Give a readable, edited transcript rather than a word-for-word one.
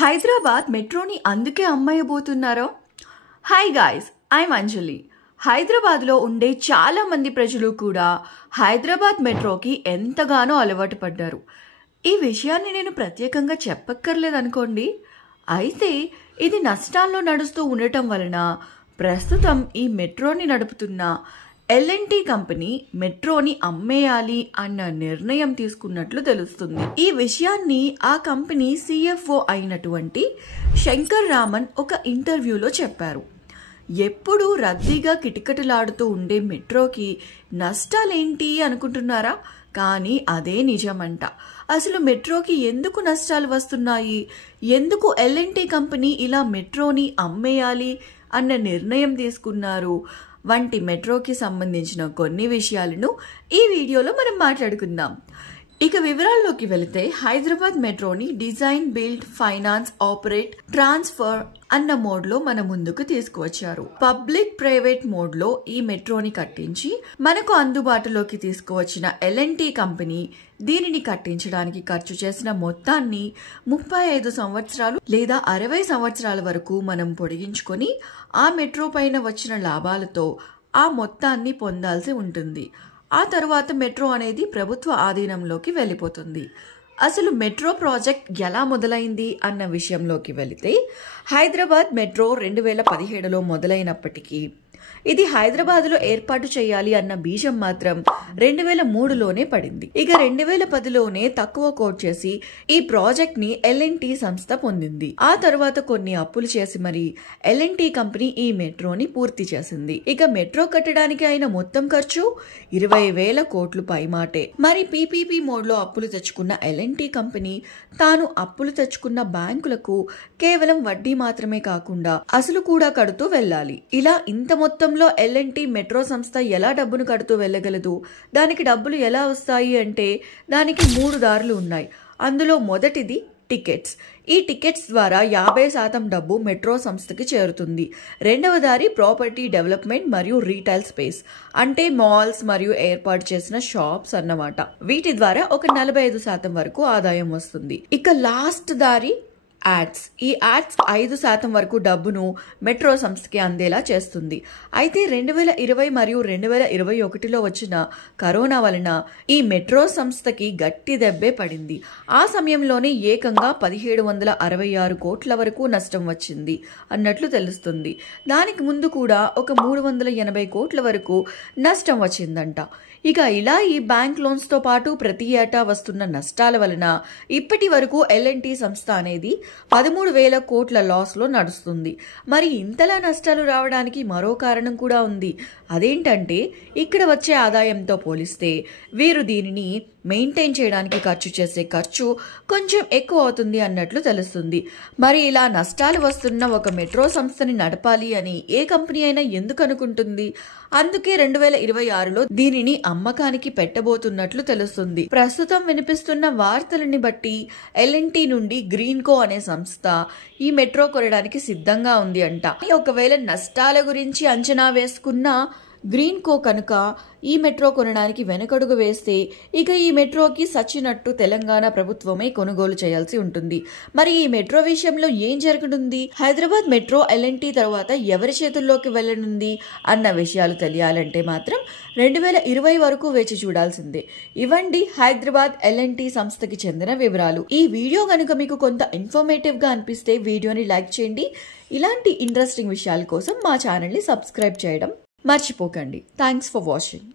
హైదరాబాద్ మెట్రోని అందుకే అమ్మేయబోతున్నారో? Hi guys, I'm అంజలి. హైదరాబాద్లో ఉండే చాలా మంది ప్రజలు కూడా హైదరాబాద్ మెట్రోకి ఎంతగానో అలవాటు పడ్డారు. ఈ విషయాన్ని నేను ప్రత్యేకంగా చెప్పక్కర్లేదు అనుకోండి. అయితే ఇది నష్టాల్లో నడుస్తూ ఉండటం వలన ప్రస్తుతం ఈ మెట్రోని నడుపుతున్న L&T కంపెనీ మెట్రోని అమ్మేయాలి అన్న నిర్ణయం తీసుకున్నట్లు తెలుస్తుంది. ఈ విషయాన్ని ఆ కంపెనీ CFO అయినటువంటి శంకర్ రామన్ ఒక ఇంటర్వ్యూలో చెప్పారు. ఎప్పుడూ రద్దీగా కిటకిటలాడుతూ ఉండే మెట్రోకి నష్టాలేంటి అనుకుంటున్నారా? కానీ అదే నిజమంట. అసలు మెట్రోకి ఎందుకు నష్టాలు వస్తున్నాయి, ఎందుకు L&T కంపెనీ ఇలా మెట్రోని అమ్మేయాలి అన్న నిర్ణయం తీసుకున్నారు వంటి మెట్రోకి సంబంధించిన కొన్ని విషయాలను ఈ వీడియోలో మనం మాట్లాడుకుందాం. ఇక వివరాల్లోకి వెళితే, హైదరాబాద్ మెట్రోని design, build, finance, operate, transfer అన్న మోడ్లో మన ముందుకు తీసుకువచ్చారు. పబ్లిక్ ప్రైవేట్ మోడ్లో ఈ మెట్రోని కట్టించి మనకు అందుబాటులోకి తీసుకువచ్చిన L&T కంపెనీ దీనిని కట్టించడానికి ఖర్చు చేసిన మొత్తాన్ని 35 సంవత్సరాలు లేదా 60 సంవత్సరాల వరకు మనం పొడిగించుకొని ఆ మెట్రో పైన వచ్చిన లాభాలతో ఆ మొత్తాన్ని పొందాల్సి ఉంటుంది. ఆ తరువాత మెట్రో అనేది ప్రభుత్వ ఆధీనంలోకి వెళ్ళిపోతుంది. అసలు మెట్రో ప్రాజెక్ట్ ఎలా మొదలైంది అన్న విషయంలోకి వెళితే, హైదరాబాద్ మెట్రో 2017లో మొదలైనప్పటికీ ఇది హైదరాబాద్లో ఏర్పాటు చేయాలి అన్న బీజం మాత్రం 2003లోనే పడింది. ఇక 2010లోనే తక్కువ కోట్ చేసి ఈ ప్రాజెక్ట్ ని L&T సంస్థ పొందింది. ఆ తర్వాత కొన్ని అప్పులు చేసి మరి L&T కంపెనీ ఈ మెట్రోని పూర్తి చేసింది. ఇక మెట్రో కట్టడానికి అయిన మొత్తం ఖర్చు 20,000 కోట్లు పైమాటే. మరి PPP మోడ్లో అప్పులు తెచ్చుకున్న L&T కంపెనీ తాను అప్పులు తెచ్చుకున్న బ్యాంకులకు కేవలం వడ్డీ మాత్రమే కాకుండా అసలు కూడా కడుతూ వెళ్ళాలి. ఇలా ఇంత మొత్తంలో L&T మెట్రో సంస్థ ఎలా డబ్బును కడుతూ వెళ్ళగలదు? దానికి డబ్బులు ఎలా వస్తాయి అంటే దానికి 3 దారులు ఉన్నాయి. అందులో మొదటిది టికెట్స్. ఈ టికెట్స్ ద్వారా 50% డబ్బు మెట్రో సంస్థకి చేరుతుంది. రెండవ దారి ప్రాపర్టీ డెవలప్మెంట్ మరియు రీటైల్ స్పేస్, అంటే మాల్స్ మరియు ఏర్పాటు చేసిన షాప్స్ అన్నమాట. వీటి ద్వారా ఒక 45% వరకు ఆదాయం వస్తుంది. ఇక లాస్ట్ దారి యాడ్స్. ఈ యాడ్స్ 5% వరకు డబ్బును మెట్రో సంస్థకి అందేలా చేస్తుంది. అయితే 2020 మరియు 2021లో వచ్చిన కరోనా వలన ఈ మెట్రో సంస్థకి గట్టి దెబ్బే పడింది. ఆ సమయంలోనే ఏకంగా 1766 కోట్ల వరకు నష్టం వచ్చింది అన్నట్లు తెలుస్తుంది. దానికి ముందు కూడా ఒక 380 కోట్ల వరకు నష్టం వచ్చిందంట. ఇక ఇలా ఈ బ్యాంక్ లోన్స్ తో పాటు ప్రతి ఏటా వస్తున్న నష్టాల వలన ఇప్పటి వరకు L&T సంస్థ అనేది 13,000 కోట్ల లాస్ లో నడుస్తుంది. మరి ఇంతలా నష్టాలు రావడానికి మరో కారణం కూడా ఉంది. అదేంటంటే, ఇక్కడ వచ్చే ఆదాయంతో పోలిస్తే వీరు దీనిని మెయింటైన్ చేయడానికి ఖర్చు చేసే ఖర్చు కొంచెం ఎక్కువ అవుతుంది అన్నట్లు తెలుస్తుంది. మరి ఇలా నష్టాలు వస్తున్న ఒక మెట్రో సంస్థని నడపాలి అని ఏ కంపెనీ అయినా ఎందుకు అనుకుంటుంది? అందుకే 2026లో దీనిని అమ్మకానికి పెట్టబోతున్నట్లు తెలుస్తుంది. ప్రస్తుతం వినిపిస్తున్న వార్తలని బట్టి L&T నుండి గ్రీన్కో అనే సంస్థ ఈ మెట్రో కొనడానికి సిద్ధంగా ఉంది అంట. ఒకవేళ నష్టాల గురించి అంచనా వేసుకున్న గ్రీన్కో కనుక ఈ మెట్రో కొనడానికి వెనకడుగు వేస్తే ఇక ఈ మెట్రోకి సచ్చినట్టు తెలంగాణ ప్రభుత్వమే కొనుగోలు చేయాల్సి ఉంటుంది. మరి ఈ మెట్రో విషయంలో ఏం జరగనుంది? హైదరాబాద్ మెట్రో L&T తర్వాత ఎవరి చేతుల్లోకి వెళ్ళనుంది అన్న విషయాలు తెలియాలంటే మాత్రం 2020 వరకు వేచి చూడాల్సిందే. ఇవండి హైదరాబాద్ L&T సంస్థకి చెందిన వివరాలు. ఈ వీడియో కనుక మీకు కొంత ఇన్ఫర్మేటివ్ గా అనిపిస్తే వీడియోని లైక్ చేయండి. ఇలాంటి ఇంట్రెస్టింగ్ విషయాల కోసం మా ఛానల్ని సబ్స్క్రైబ్ చేయడం మర్చిపోకండి. Thanks for watching.